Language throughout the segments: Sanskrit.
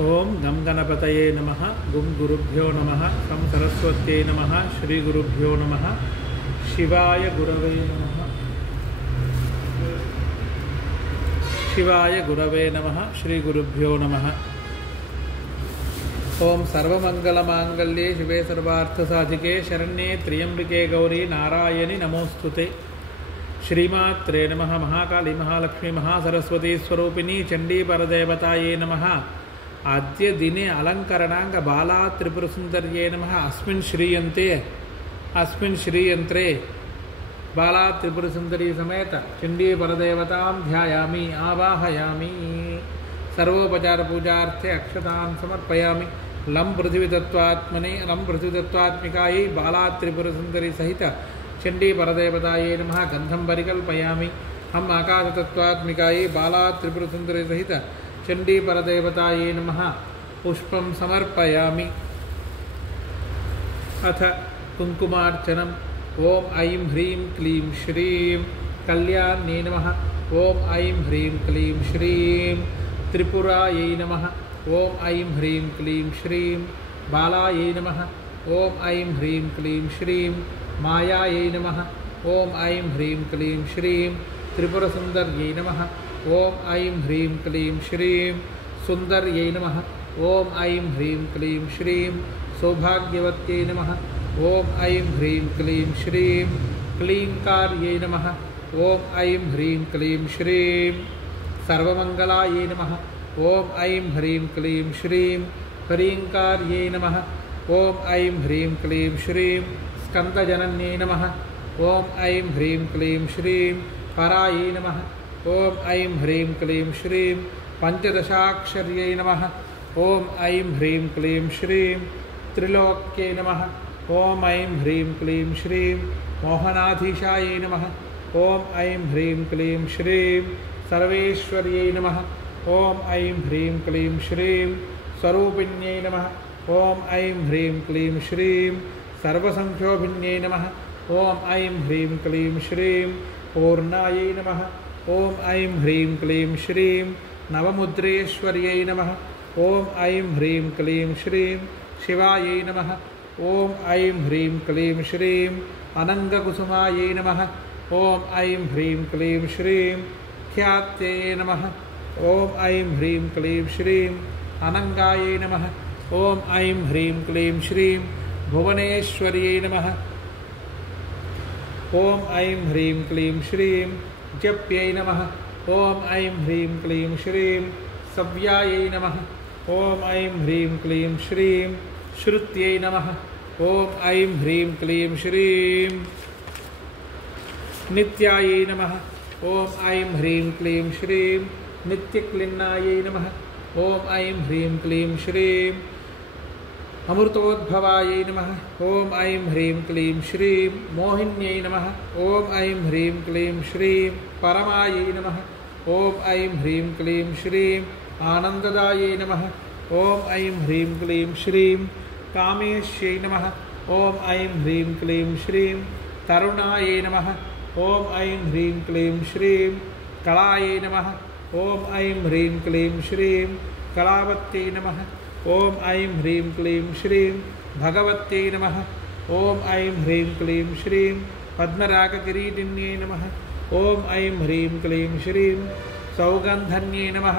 ओं गं गणपतये नमः गुं गुरुभ्यो नमः सं सरस्वत्यै नमः श्री गुरुभ्यो नमः शिवाय गुरवे नमः शिवाय गुरवे नमः श्री गुरुभ्यो नमः ओं सर्वमंगलमांगल्ये शिवे सर्वार्थसाधिके शरण्ये त्र्यंबिके गौरी नारायणि नमोस्तुते श्रीमात्रे नमः महाकाली महालक्ष्मी महासरस्वती स्वरूपिणी चंडी परदेवताये नमः आद्य दिने अलंकरणांग बाला त्रिपुरसुंदर्ये नमः अस्मिन् श्रीयंत्रे बाला त्रिपुरसुंदरी समेत चंडी परदेवतां ध्यायामि आवाहयामि सर्वोपचार पूजार्थे अक्षतां समर्पयामि लं पृथ्वीतत्त्वात्मिकायै बाला त्रिपुरसुंदरी सहित चंडी परदेवतायै नमः गंधं परिकल्पयामि हम आकाशतत्त्वात्मिकायै बाला त्रिपुरसुंदरी सहित चंडी परदेवतायै नमः पुष्पं समर्पयामि। अथ कुंकुमार्चनम् ओं ऐं ह्रीं क्लीं श्रीं कल्याण्यै नमः ओं ऐं ह्रीं क्लीं श्रीं त्रिपुरायै नमः ओं ऐं ह्रीं क्लीं श्रीं बालायै नमः ओं ऐं ह्रीं क्लीं श्रीं मायायै नमः ओं ऐं ह्रीं क्लीं श्रीं त्रिपुरसुंदर्यै नमः ओं ऐं ह्रीं क्लीं श्रीं सुंदर्यै नमः ओं ऐं ह्रीं क्लीं श्रीं सौभाग्यवत्यै नमः ओं ऐं ह्रीं क्लीं श्रीं क्लींकार्यै नमः ओं ऐं ह्रीं क्लीं श्रीं सर्वमंगलायै नमः ओं ऐं ह्रीं क्लीं श्रीं ह्रींकार्यै नमः ओं ऐं ह्रीं क्लीं श्रीं स्कंदजनन्यै नमः ओं ऐं ह्रीं क्लीं श्रीं परायै नमः ओं ऐं ह्रीं क्लीं श्रीं पंचदशाक्षर्यै नमः ओं ऐं ह्रीं क्लीं श्रीं त्रिलोक्यै नमः ओं ऐं ह्रीं क्लीं श्रीं मोहनाधीशायै नमः ओं ऐं ह्रीं क्लीं श्रीं सर्वेश्वर्यै नमः ओं ऐं ह्रीं क्लीं श्रीं स्वरूपिण्यै नमः ओं ऐं ह्रीं क्लीं श्रीं सर्वसंख्योभिन्यै नमः ओं ऐं ह्रीं क्लीं श्रीं पूर्णायै नमः ओं ऐं ह्रीं क्लीं श्रीं नवमुद्रेश्वर्यै नमः ओं ऐं ह्रीं क्लीं श्रीं शिवायै नमः ओं ऐं ह्रीं क्लीं श्रीं अनङ्गकुसुमायै नमः ओं ऐं ह्रीं क्लीं श्रीं ख्यात्यै नमः ओं ऐं ह्रीं क्लीं श्रीं अनङ्गायै नमः ओं ऐं ह्रीं क्लीं श्रीं भुवनेश्वर्यै नमः ओं ऐं ह्रीं क्लीं श्रीं जप्यै नमः ओं ऐं ह्रीं क्लीं श्रीं सव्यायै नमः ओं ऐं ह्रीं क्लीं श्रीं श्रुत्यै नमः ओं ऐं ह्रीं क्लीं श्रीं नित्यायै नमः ओं ऐं ह्रीं क्लीं श्रीं नित्यक्लिन्नायै नमः ओं ऐं ह्रीं क्लीं श्रीं अमृतोद्भवायै नमः ओं ऐं ह्रीं क्लीं श्रीं मोहिन्यै नमः ओं ऐं ह्रीं क्लीं श्रीं परमायै नमः ओं ऐं ह्रीं क्लीं श्रीं आनन्ददायै नमः ओं ऐं ह्रीं क्लीं श्रीं कामेश्यै नमः ओं ऐं ह्रीं क्लीं श्रीं तरुणायै नमः ओं ऐं ह्रीं क्लीं श्रीं कलायै नमः ओं ऐं ह्रीं क्लीं श्रीं कलावत्यै नमः ओं ऐं ह्रीं क्लीं श्रीं भगवत्यै नमः ओं ऐं ह्रीं क्लीं श्रीं पद्मरागकिरीटिन्यै नमः ओं ऐं ह्रीं क्लीं श्रीं सौगन्धन्यै नमः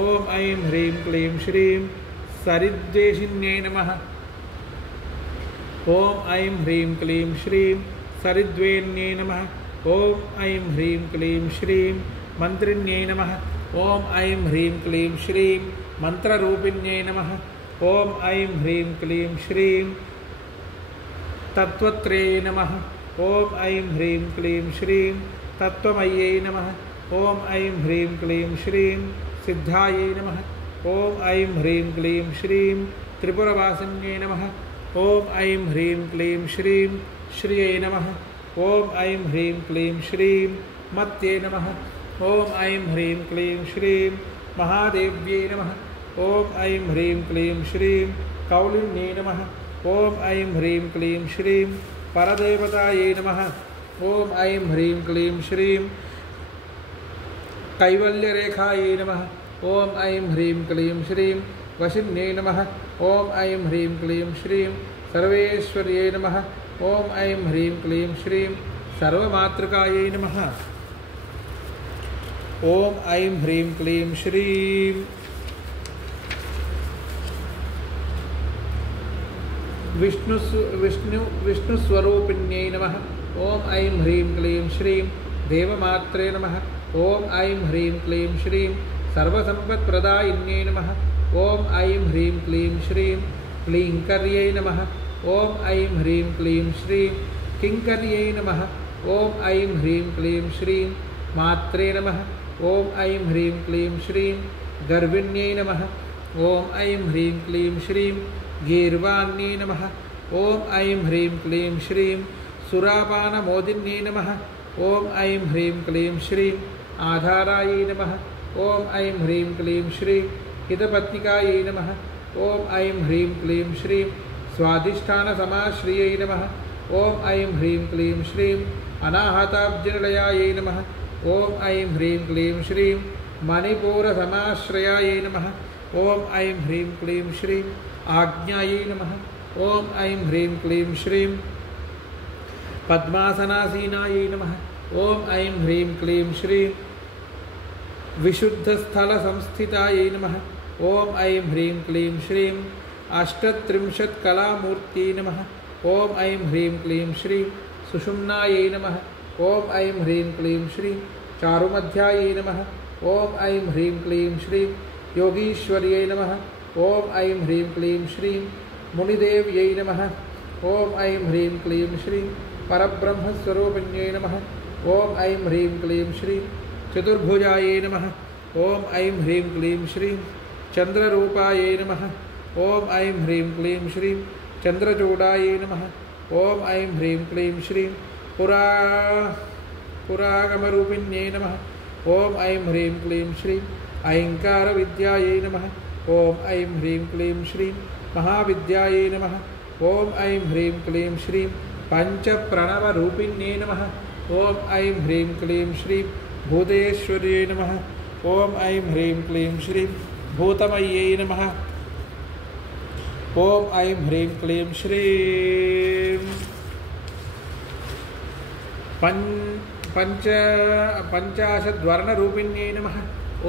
ओं ऐं ह्रीं क्लीं श्रीं सरिद्वेषिन्यै नमः ओं ऐं ह्रीं क्लीं श्रीं सरिद्वेन्यै नमः ओं ऐं ह्रीं क्लीं श्रीं मन्त्रिण्यै नमः ओं ऐं ह्रीं क्लीं श्रीं मंत्ररूपिण्यै नमः ओं ऐं ह्रीं क्लीं श्रीं तत्त्वत्रये नमः ओं ऐं ह्रीं क्लीं श्रीं तत्त्वमय्यै नमः ओं ऐं ह्रीं क्लीं श्रीं सिद्धायै नमः ओं ऐं ह्रीं क्लीं श्रीं त्रिपुरवासिन्यै नमः ओं ऐं ह्रीं क्लीं श्रीं श्रियै नमः ओं ऐं ह्रीं क्लीं श्रीं मत्यै नमः ओं ऐं ह्रीं क्लीं श्रीं महादेव्यै नमः ओं ऐं ह्रीं क्लीं श्रीं कौलिन्यै नमः ओं ऐं ह्रीं क्लीं श्रीं परदेवतायै नमः ओं ऐं ह्रीं क्लीं श्रीं कैवल्यरेखायै नमः ओं ऐं ह्रीं क्लीं श्रीं वशिन्यै नमः। ॐ ऐं ह्रीं क्लीं श्रीं सर्वेश्वर्यै नमः। ॐ ऐं ह्रीं क्लीं श्रीं सर्वमातृकायै नमः। ॐ ऐं ह्रीं क्लीं श्रीं विष्णुस्वरूपिण्यै नमः। ॐ ऐं ह्रीं क्लीं श्रीं देवमात्रे नमः। ॐ ऐं ह्रीं क्लीं श्रीं सर्वसम्पत्प्रदायिन्यै नमः। ॐ ऐं ह्रीं क्लीं श्रीं क्लीङ्कर्यै नमः। ॐ ऐं ह्रीं क्लीं श्रीं किङ्कर्यै नमः। ॐ ऐं ह्रीं क्लीं श्रीं मात्रे नमः। ॐ ऐं ह्रीं क्लीं श्रीं गर्विण्यै नमः। ॐ ऐं ह्रीं क्लीं श्रीं गीर्वाण्यै नमः। ॐ ऐं ह्रीं क्लीं श्रीं सुरापानमोदिन्यै नमः। ॐ ऐं ह्रीं क्लीं श्रीं आधारायै नमः। ॐ ऐं ह्रीं क्लीं श्रीं हितपत्निकायै नमः। ॐ ऐं ह्रीं क्लीं श्रीं स्वाधिष्ठानसमाश्रियै नमः। ॐ ऐं ह्रीं क्लीं श्रीं अनाहताब्जनिलयायै नमः। ॐ ऐं ह्रीं क्लीं श्रीं मणिपूरसमाश्रयायै नमः। ॐ ऐं ह्रीं क्लीं श्रीं आज्ञायै नमः। ॐ ऐं ह्रीं क्लीं श्रीं पद्मासनासीनायै नमः। ॐ ऐं ह्रीं क्लीं श्रीं विशुद्धस्थलसंस्थितायै नमः। ॐ ऐं ह्रीं क्लीं श्रीं अष्टत्रिंशत्कलामूर्त्यै नमः। ॐ ऐं ह्रीं क्लीं श्रीं सुषुम्नायै नमः। ॐ ऐं ह्रीं क्लीं श्रीं चारुमध्यायै नमः। ॐ ऐं ह्रीं क्लीं श्रीं योगीश्वर्यै नमः। ॐ ऐं ह्रीं क्लीं श्रीं मुनिदेव्यै नमः। ॐ ऐं ह्रीं क्लीं श्रीं परब्रह्मस्वरूपिण्यै नमः। ॐ ऐं ह्रीं क्लीं श्रीं चतुर्भुजायै नमः। ॐ ऐं ह्रीं क्लीं श्रीं चन्द्ररूपायै नमः। ॐ ऐं ह्रीं क्लीं श्रीं चन्द्रचूडायै नमः। ॐ ऐं ह्रीं क्लीं श्रीं पुरागमरूपिण्यै नमः। ॐ ऐं ह्रीं क्लीं श्रीं ऐङ्कारविद्यायै नमः। ॐ ऐं ह्रीं क्लीं श्रीं महाविद्यायै नमः। ॐ ऐं ह्रीं क्लीं श्रीं पञ्चप्रणवरूपिण्यै नमः। ॐ ऐं ह्रीं क्लीं श्रीं भूतेश्वर्यै नमः। ॐ ऐं ह्रीं क्लीं श्रीं भूतमय्यै नमः। ॐ ऐं ह्रीं क्लीं श्रीं पञ्चाशद्वर्णरूपिण्यै नमः।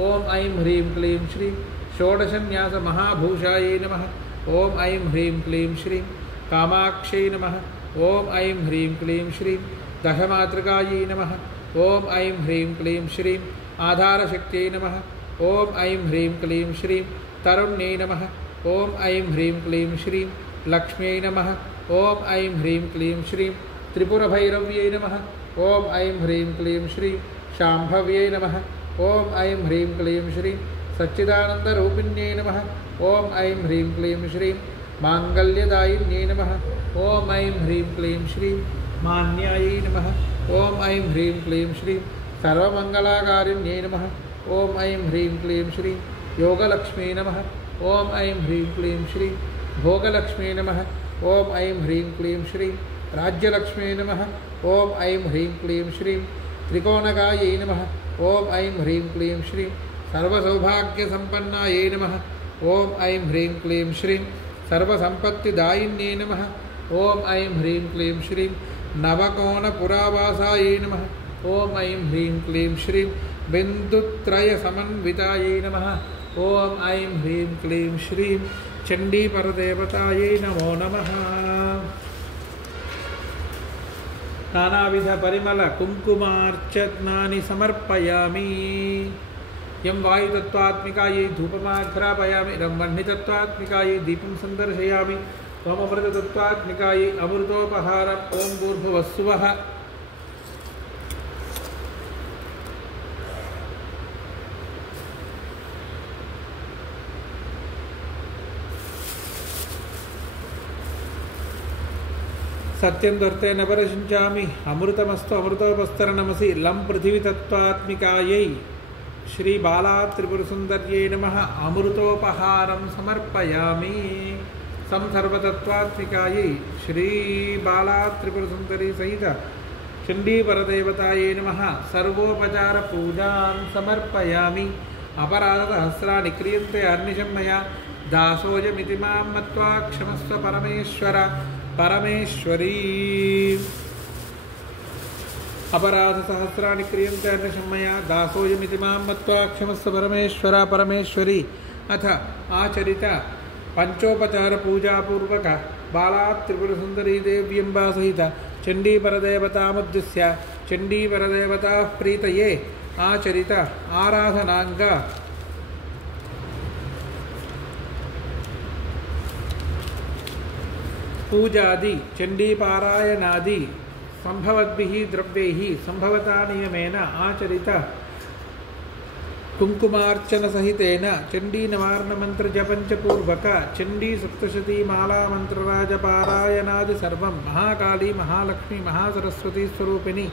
ॐ ऐं ह्रीं क्लीं श्रीं षोडशन्यासमहाभूषायै नमः। ॐ ऐं ह्रीं क्लीं श्रीं कामाक्ष्यै नमः। ॐ ऐं ह्रीं क्लीं श्रीं दशमातृकायै नमः। ॐ ऐं ह्रीं क्लीं श्रीं आधारशक्त्यै नमः। ॐ ऐं ह्रीं क्लीं श्रीं तरुण्यै नमः। ॐ ऐं ह्रीं क्लीं श्रीं लक्ष्म्यै नमः। ॐ ऐं ह्रीं क्लीं श्रीं त्रिपुरभैरव्यै नमः। ॐ ऐं ह्रीं क्लीं श्रीं शाम्भव्यै नमः। ॐ ऐं ह्रीं क्लीं श्रीं सच्चिदानन्दरूपिण्यै नमः। ॐ ऐं ह्रीं क्लीं श्रीं माङ्गल्यदायिन्यै नमः। ॐ ऐं ह्रीं क्लीं श्रीं मान्यायै नमः। ॐ ऐं ह्रीं क्लीं श्रीं सर्वमङ्गलाकारिण्यै नमः। ॐ ऐं ह्रीं क्लीं श्रीं योगलक्ष्मी नमः। ॐ ऐं ह्रीं क्लीं श्रीं भोगलक्ष्मी नमः। ॐ ऐं ह्रीं क्लीं श्रीं राज्यलक्ष्मी नमः। ॐ ऐं ह्रीं क्लीं श्रीं त्रिकोणकायै नमः। ॐ ऐं ह्रीं क्लीं श्रीं सर्वसौभाग्यसम्पन्नायै नमः। ॐ ऐं ह्रीं क्लीं श्रीं सर्वसम्पत्तिदायिन्यै नमः। ॐ ऐं ह्रीं क्लीं श्रीं नवकोणपुरावासायै नमः। ॐ ऐं ह्रीं क्लीं श्रीं बिन्दुत्रयसमन्वितायै नमः। ॐ ऐं ह्रीं क्लीं श्रीं चण्डीपरदेवतायै नमो नमः। नानाविधपरिमलकुङ्कुमार्चनानि समर्पयामि। यं वायुतत्त्वात्मिकायै धूपमाघ्रापयामि। रं वह्नितत्त्वात्मिकायै दीपं सन्दर्शयामि। त्वममृततत्त्वात्मिकायै अमृतोपहारम्। ॐ भूर्भुवस्सुवः। सत्यं दर्ते न परशिञ्चामि। अमृतमस्तु अमृतोपस्तरणमसि। लं पृथिवीतत्त्वात्मिकायै श्रीबालात्रिपुरसुन्दर्यै नमः। अमृतोपहारं समर्पयामि। सं सर्वतत्त्वात्मिकायै श्रीबालात्रिपुरसुन्दरी सहित चण्डीपरदेवतायै नमः। सर्वोपचारपूजां समर्पयामि। अपराधसहस्राणि क्रियन्ते अहर्निशं मया। दासोऽयमिति मां मत्वा क्षमस्व परमेश्वर परमेश्वरी। अपराधसहस्राणि क्रियन्ते अन्यशं मया दासोऽयमिति मां मत्वा क्षमस्व परमेश्वर परमेश्वरी। अथ आचरित पंचोपचारपूजापूर्वक बाला त्रिपुरसुंदरी देव्यंबा सहित चंडीपरदेवतामुद्दिश्य चंडीपरदेवताः प्रीतये आचरित आराधनांग पूजादि चंडीपारायणादि संभवद्भिः द्रव्यैः संभवता नियमेन आचरित कुंकुमार्चन सहितेन चंडी नवारण मंत्र जपंच पूर्वक चंडी सप्तशती माला मंत्र राज पारायणादि सर्वं महाकाली महालक्ष्मी महासरस्वती स्वरूपिणी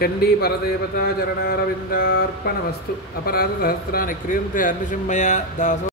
चंडी परदेवता चरणारविंदार्पणमस्तु। अपराध सहस्राणि क्रियन्ते अन्यशं मया दासो